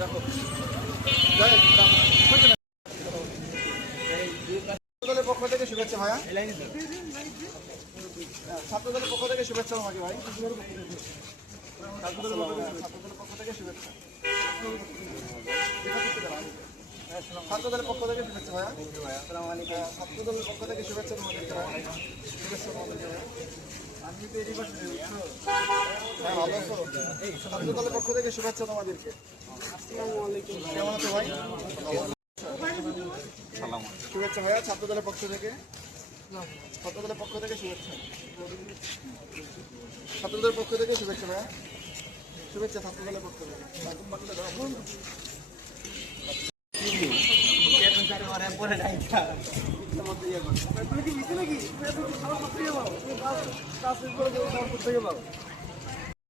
দেখো দলের পক্ষ থেকে শুভেচ্ছা ভাইয়া। ছাত্র দলের পক্ষ থেকে শুভেচ্ছা তোমাকে ভাই। ছাত্র দলের পক্ষ থেকে শুভেচ্ছা। ছাত্র দলের পক্ষ থেকে শুভেচ্ছা ভাইয়া। ছাত্র দলের পক্ষ থেকে শুভেচ্ছা তোমাদেরকে ভাই। শুভেচ্ছা তোমাদেরকে ভাই। ভালো আছো? ছাত্র দলের পক্ষ থেকে শুভেচ্ছা তোমাদেরকে। কেমন আছো ভাই? শুভেচ্ছা ভাইয়া ছাত্র দলের পক্ষ থেকে। ছাত্র দলের পক্ষ থেকে শুভেচ্ছা। ছাত্র দলের পক্ষ থেকে শুভেচ্ছা ভাইয়া। শুভেচ্ছা ছাত্র দলের পক্ষ থেকে। তুমি কি নাকি